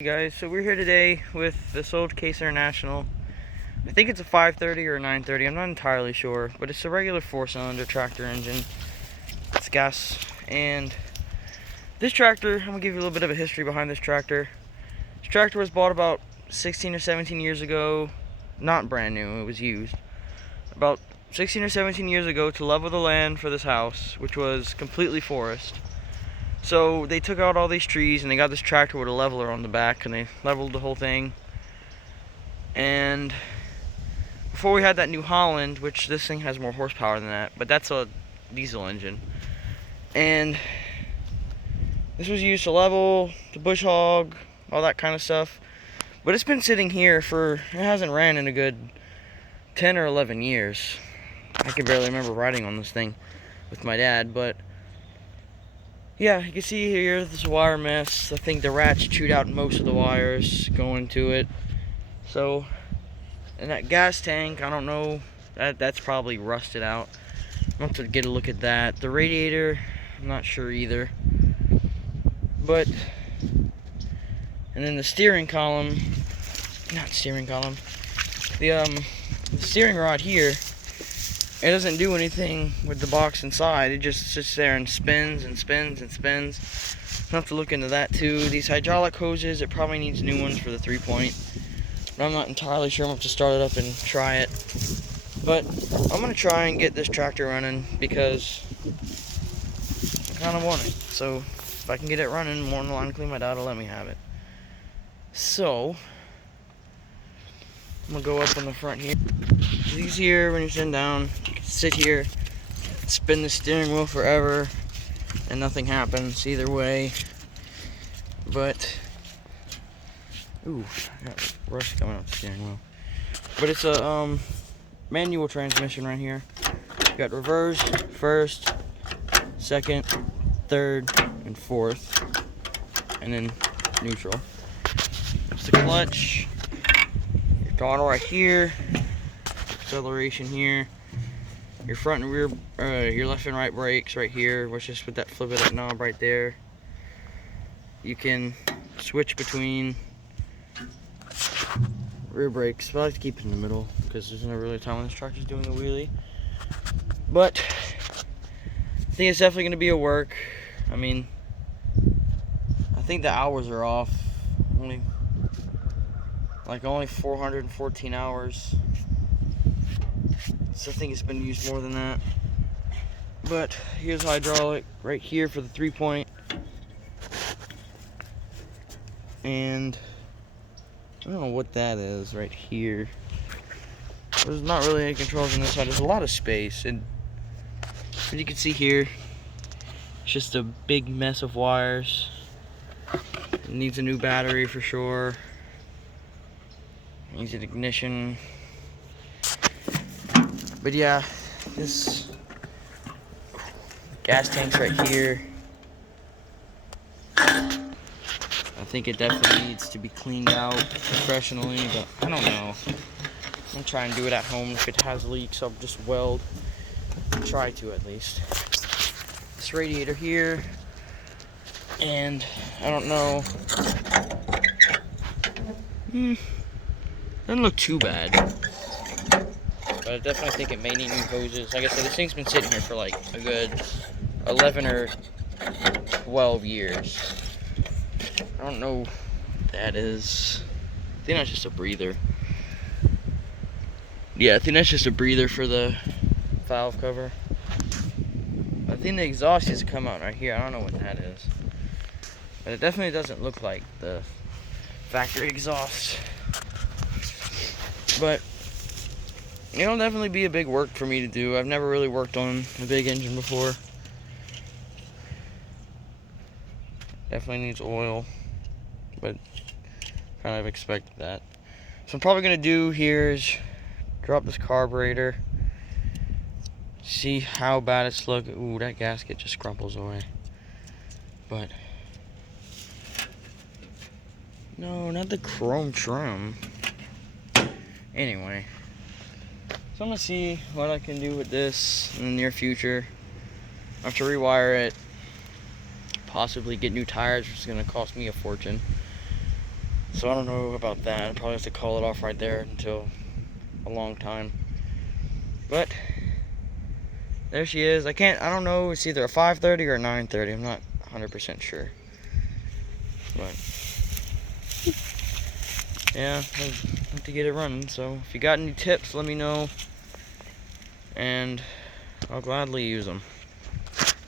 Hey guys, so we're here today with this old Case International. I think it's a 530 or a 930, I'm not entirely sure, but it's a regular 4-cylinder tractor engine. It's gas, and this tractor, I'm going to give you a little bit of a history behind this tractor. This tractor was bought about 16 or 17 years ago, not brand new, it was used. About 16 or 17 years ago to level the land for this house, which was completely forest. So they took out all these trees and they got this tractor with a leveler on the back and they leveled the whole thing. And before we had that New Holland, which this thing has more horsepower than that, but that's a diesel engine. And this was used to level, to bush hog, all that kind of stuff. But it's been sitting here it hasn't ran in a good 10 or 11 years. I can barely remember riding on this thing with my dad, but yeah, you can see here this wire mess. I think the rats chewed out most of the wires going to it. So, and that gas tank, I don't know, that's probably rusted out. I'll have to get a look at that. The radiator, I'm not sure either. But, and then the steering column, the steering rod here, it doesn't do anything with the box inside. It just sits there and spins and spins and spins. I'll have to look into that too. These hydraulic hoses, it probably needs new ones for the 3-point. But I'm not entirely sure. I'm going to have to start it up and try it. But I'm going to try and get this tractor running because I kind of want it. So if I can get it running, more than likely my dad will let me have it. So I'm going to go up on the front here. These here, when you're sitting down, you can sit here, spin the steering wheel forever, and nothing happens either way. But, ooh, I got rust coming out the steering wheel. But it's a manual transmission right here. You got reverse, first, second, third, and fourth, and then neutral. That's the clutch. Your throttle right here. Acceleration here, your front and rear, your left and right brakes right here, which is with that flip it up knob right there. You can switch between rear brakes, but I like to keep it in the middle because there's never really a time when this tractor's doing a wheelie. But I think it's definitely going to be a work. I mean, I think the hours are off, only 414 hours. So I think it's been used more than that. But here's hydraulic right here for the 3-point. And I don't know what that is right here. There's not really any controls on this side. There's a lot of space. And as you can see here, it's just a big mess of wires. It needs a new battery for sure. It needs an ignition. But yeah, this gas tank's right here. I think it definitely needs to be cleaned out professionally, but I don't know. I'm gonna try and do it at home. If it has leaks, I'll just weld. Try to at least. This radiator here, and I don't know. Doesn't look too bad. But I definitely think it may need new hoses. Like I said, this thing's been sitting here for like a good 11 or 12 years. I don't know what that is. I think that's just a breather. Yeah, I think that's just a breather for the valve cover. I think the exhaust needs to come out right here. I don't know what that is. But it definitely doesn't look like the factory exhaust. But it'll definitely be a big work for me to do. I've never really worked on a big engine before. Definitely needs oil, but kind of expected that. So I'm probably gonna do here is drop this carburetor, see how bad it's looking. Ooh, that gasket just crumples away. But no, not the chrome trim. Anyway. So I'm going to see what I can do with this in the near future. I have to rewire it, possibly get new tires, which is going to cost me a fortune. So I don't know about that. I'll probably have to call it off right there until a long time. But there she is. I don't know, it's either a 5:30 or a 9:30. I'm not 100% sure. But yeah, I'll have to get it running. So if you got any tips, let me know, and I'll gladly use them.